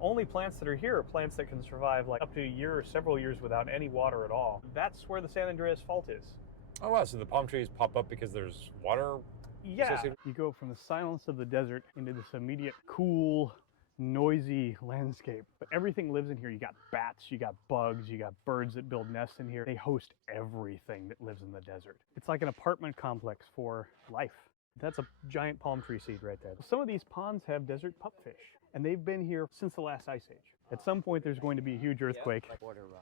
only plants that are here are plants that can survive like up to a year or several years without any water at all. That's where the San Andreas Fault is. Oh wow, so the palm trees pop up because there's water? Yeah, you go from the silence of the desert into this immediate cool, noisy landscape. But everything lives in here. You got bats, you got bugs, you got birds that build nests in here. They host everything that lives in the desert. It's like an apartment complex for life. That's a giant palm tree seed right there. Some of these ponds have desert pupfish, and they've been here since the last ice age. At some point, there's going to be a huge earthquake,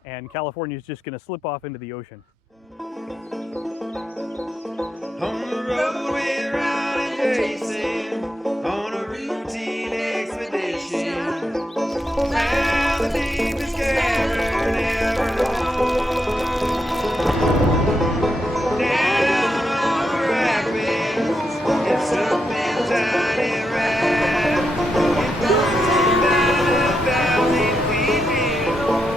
and California is just going to slip off into the ocean. On the road we're out and racing, on a routine expedition. Down the deepest cavern ever known. Down on the rapids, it's up in tiny raft. It goes down 1,000 feet below.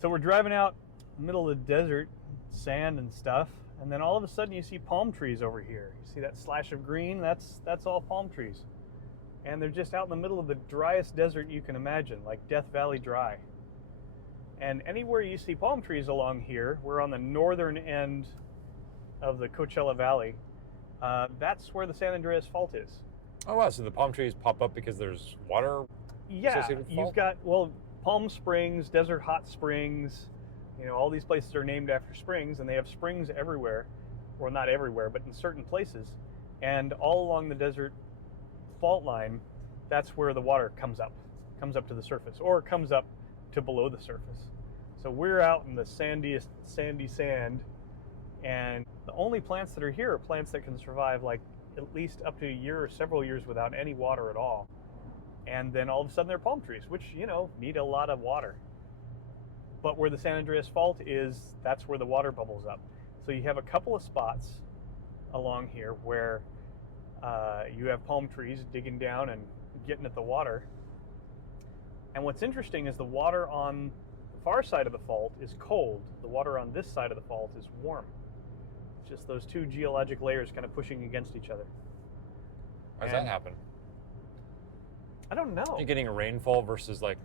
So we're driving out in the middle of the desert, sand and stuff, and then all of a sudden you see palm trees over here. You see that slash of green? That's all palm trees. And they're just out in the middle of the driest desert you can imagine, like Death Valley dry. And anywhere you see palm trees along here, we're on the northern end of the Coachella Valley. That's where the San Andreas Fault is. Oh wow, so the palm trees pop up because there's water? Yeah, you've got, well, Palm Springs, Desert Hot Springs, you know, all these places are named after springs, and they have springs everywhere. Well, not everywhere, but in certain places. And all along the desert fault line, that's where the water comes up to the surface, or comes up to below the surface. So we're out in the sandy sand, and the only plants that are here are plants that can survive like at least up to a year or several years without any water at all. And then all of a sudden they're palm trees, which, you know, need a lot of water. But where the San Andreas Fault is, that's where the water bubbles up. So you have a couple of spots along here where you have palm trees digging down and getting at the water. And what's interesting is the water on the far side of the fault is cold. The water on this side of the fault is warm. It's just those two geologic layers kind of pushing against each other. How does that happen? I don't know. You're getting a rainfall versus like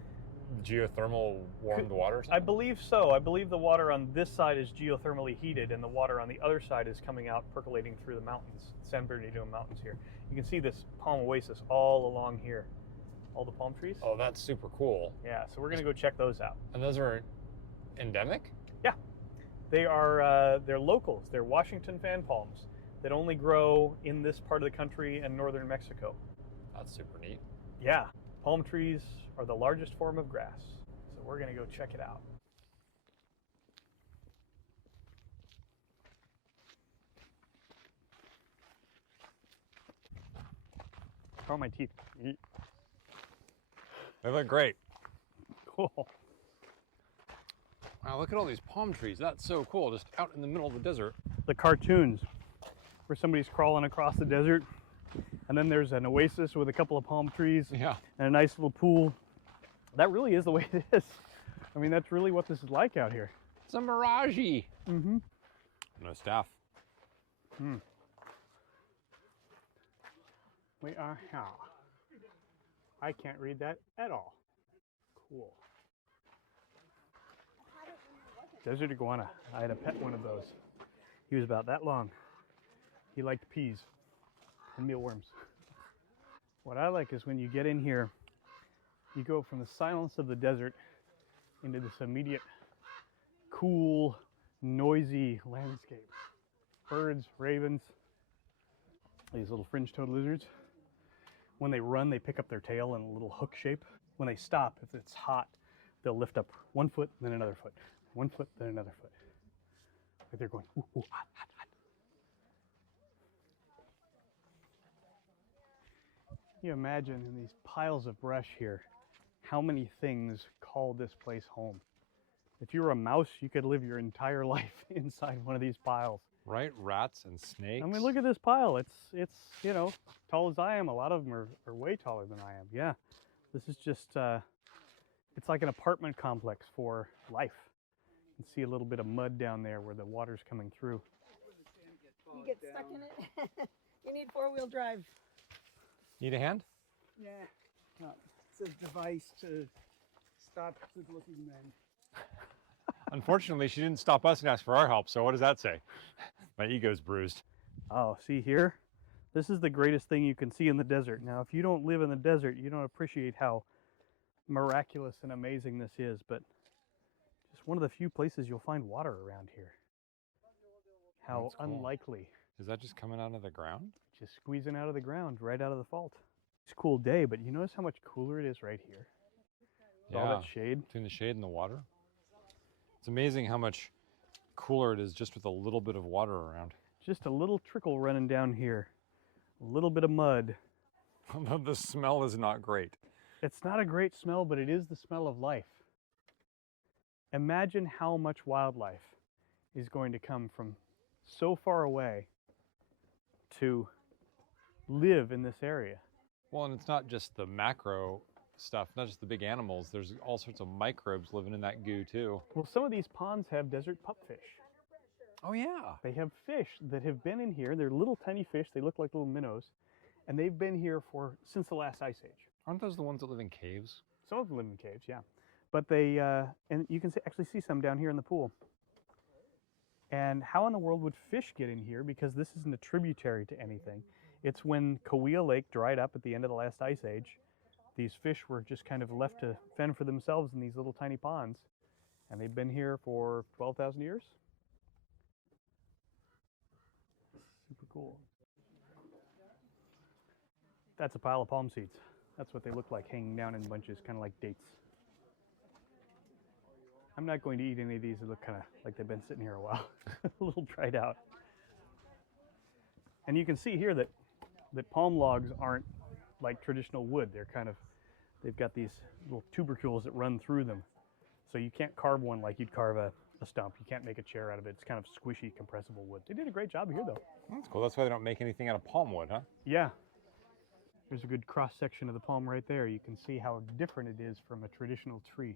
geothermal warmed water? I believe so. I believe the water on this side is geothermally heated, and the water on the other side is coming out, percolating through the mountains, San Bernardino Mountains here. You can see this palm oasis all along here. All the palm trees. Oh, that's super cool. Yeah, so we're going to go check those out. And those are endemic? Yeah. They are, they're locals. They're Washington fan palms that only grow in this part of the country and northern Mexico. That's super neat. Yeah, palm trees are the largest form of grass. So we're going to go check it out. How are my teeth? They look great. Cool. Wow, look at all these palm trees. That's so cool, just out in the middle of the desert. The cartoons where somebody's crawling across the desert, and then there's an oasis with a couple of palm trees, Yeah. and a nice little pool. That really is the way it is. I mean, that's really what this is like out here. It's a mirage-y. Mm-hmm. No staff. We are here. I can't read that at all. Cool. Desert iguana. I had a pet one of those. He was about that long. He liked peas and mealworms. What I like is when you get in here, you go from the silence of the desert into this immediate, cool, noisy landscape. Birds, ravens, these little fringe-toed lizards. When they run, they pick up their tail in a little hook shape. When they stop, if it's hot, they'll lift up 1 foot, then another foot. 1 foot, then another foot. Like they're going, ooh, ooh, hot, hot, hot. Can you imagine in these piles of brush here, how many things call this place home? If you were a mouse, you could live your entire life inside one of these piles. Right? Rats and snakes. I mean, look at this pile. It's you know, tall as I am. A lot of them are way taller than I am. Yeah, this is just, it's like an apartment complex for life. You can see a little bit of mud down there where the water's coming through. You get stuck in it. You need 4-wheel drive. Need a hand? Yeah, no, it's a device to stop good-looking men. Unfortunately, she didn't stop us and ask for our help, so what does that say? My ego's bruised. Oh, see here? This is the greatest thing you can see in the desert. Now, if you don't live in the desert, you don't appreciate how miraculous and amazing this is, but just one of the few places you'll find water around here. How That's cool. Unlikely. Is that just coming out of the ground? Just squeezing out of the ground, right out of the fault. It's a cool day, but you notice how much cooler it is right here? With all that shade. Between the shade and the water. It's amazing how much cooler it is just with a little bit of water around. Just a little trickle running down here. A little bit of mud. Although the smell is not great. It's not a great smell, but it is the smell of life. Imagine how much wildlife is going to come from so far away to live in this area. Well, and it's not just the macro stuff, not just the big animals. There's all sorts of microbes living in that goo too. Well, some of these ponds have desert pupfish. Oh yeah. They have fish that have been in here. They're little tiny fish. They look like little minnows. And they've been here since the last ice age. Aren't those the ones that live in caves? Some of them live in caves, yeah. But they, and you can actually see some down here in the pool. And how in the world would fish get in here? Because this isn't a tributary to anything. It's when Coachella Lake dried up at the end of the last ice age. These fish were just kind of left to fend for themselves in these little tiny ponds. And they've been here for 12,000 years. Super cool. That's a pile of palm seeds. That's what they look like, hanging down in bunches, kind of like dates. I'm not going to eat any of these. They look kind of like they've been sitting here a while, a little dried out. And you can see here that palm logs aren't like traditional wood. They're kind of, they've got these little tubercles that run through them. So you can't carve one like you'd carve a stump. You can't make a chair out of it. It's kind of squishy, compressible wood. They did a great job here, though. That's cool. That's why they don't make anything out of palm wood, huh? Yeah. There's a good cross section of the palm right there. You can see how different it is from a traditional tree.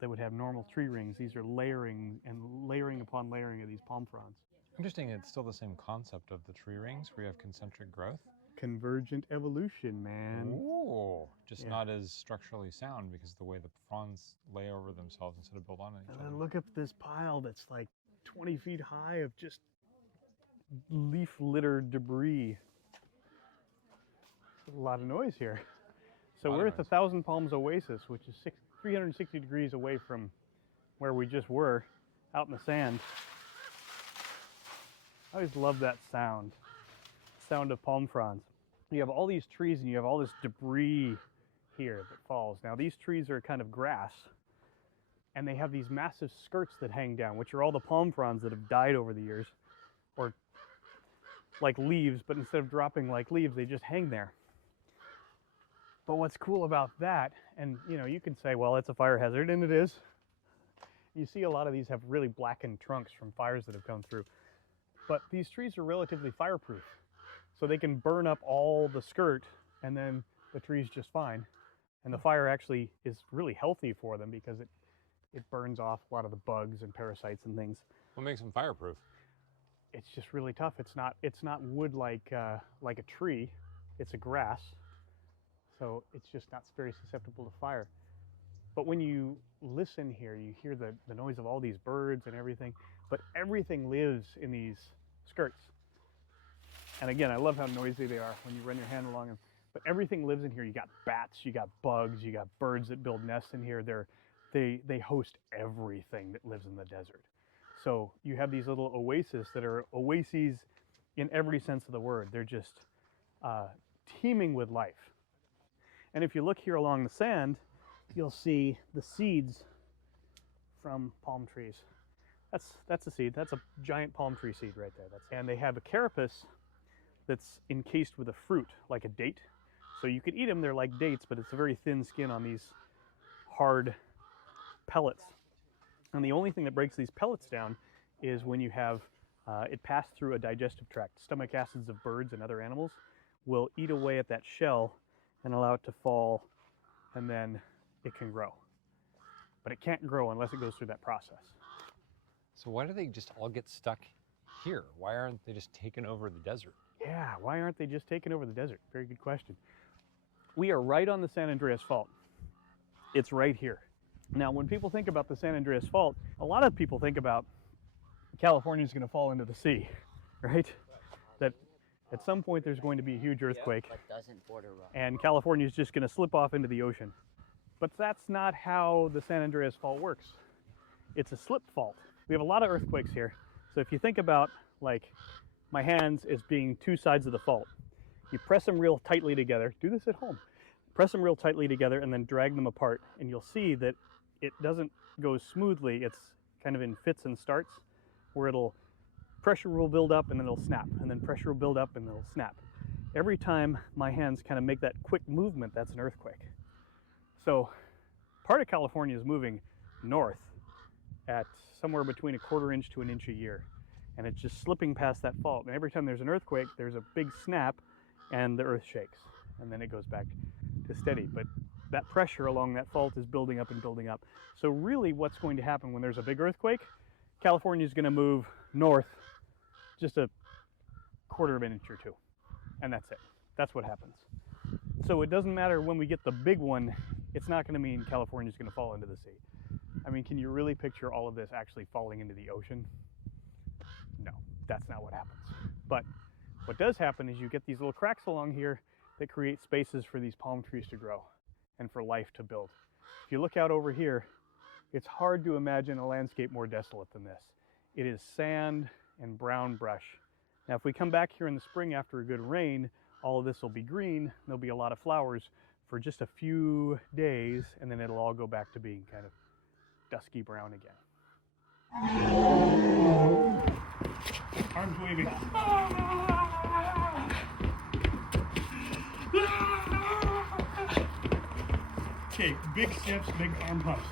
They would have normal tree rings. These are layering and layering upon layering of these palm fronds. Interesting, it's still the same concept of the tree rings where you have concentric growth. Convergent evolution, man. Ooh, just Yeah. not as structurally sound because of the way the fronds lay over themselves instead of build on each And other. then look at this pile that's like 20 feet high of just leaf littered debris. A lot of noise here. So Lot of we're at the noise. Thousand Palms Oasis, which is 360 degrees away from where we just were, out in the sand. I always love that sound of palm fronds. You have all these trees and you have all this debris here that falls. Now these trees are kind of grass, and they have these massive skirts that hang down, which are all the palm fronds that have died over the years, or like leaves, but instead of dropping like leaves, they just hang there. But what's cool about that, and you know, you can say, well, it's a fire hazard, and it is. You see a lot of these have really blackened trunks from fires that have come through. But these trees are relatively fireproof. So they can burn up all the skirt, and then the tree's just fine. And the fire actually is really healthy for them because it burns off a lot of the bugs and parasites and things. What makes them fireproof? It's just really tough. It's not wood like a tree. It's a grass. So it's just not very susceptible to fire. But when you listen here, you hear the noise of all these birds and everything. But everything lives in these skirts. And again, I love how noisy they are when you run your hand along them. But everything lives in here. You got bats, you got bugs, you got birds that build nests in here. They host everything that lives in the desert. So you have these little oases that are oases in every sense of the word. They're just teeming with life. And if you look here along the sand, you'll see the seeds from palm trees. That's a seed. That's a giant palm tree seed right there. And they have a carapace that's encased with a fruit, like a date. So you could eat them, they're like dates, but it's a very thin skin on these hard pellets. And the only thing that breaks these pellets down is when you have it pass through a digestive tract. Stomach acids of birds and other animals will eat away at that shell and allow it to fall, and then it can grow. But it can't grow unless it goes through that process. So why do they just all get stuck here? Why aren't they just taking over the desert? Yeah, why aren't they just taking over the desert? Very good question. We are right on the San Andreas Fault. It's right here. Now, when people think about the San Andreas Fault, a lot of people think about California is going to fall into the sea, right? That at some point there's going to be a huge earthquake, But doesn't border rock. and California is just going to slip off into the ocean. But that's not how the San Andreas Fault works. It's a slip fault. We have a lot of earthquakes here. So if you think about like my hands as being two sides of the fault, you press them real tightly together. Do this at home. Press them real tightly together and then drag them apart, and you'll see that it doesn't go smoothly. It's kind of in fits and starts, where pressure will build up and then it'll snap, and then pressure will build up and it'll snap. Every time my hands kind of make that quick movement, that's an earthquake. So part of California is moving north at somewhere between 1/4 inch to 1 inch a year, and it's just slipping past that fault. And every time there's an earthquake, there's a big snap and the earth shakes, and then it goes back to steady. But that pressure along that fault is building up and building up. So really what's going to happen when there's a big earthquake, California is going to move north just 1/4 of an inch or 2, and that's it. That's what happens. So it doesn't matter when we get the big one, it's not going to mean California is going to fall into the sea. I mean, can you really picture all of this actually falling into the ocean? No, that's not what happens. But what does happen is you get these little cracks along here that create spaces for these palm trees to grow and for life to build. If you look out over here, it's hard to imagine a landscape more desolate than this. It is sand and brown brush. Now, if we come back here in the spring after a good rain, all of this will be green. There'll be a lot of flowers for just a few days, and then it'll all go back to being kind of dusky brown again. Arms waving. Okay, big steps, big arm pumps.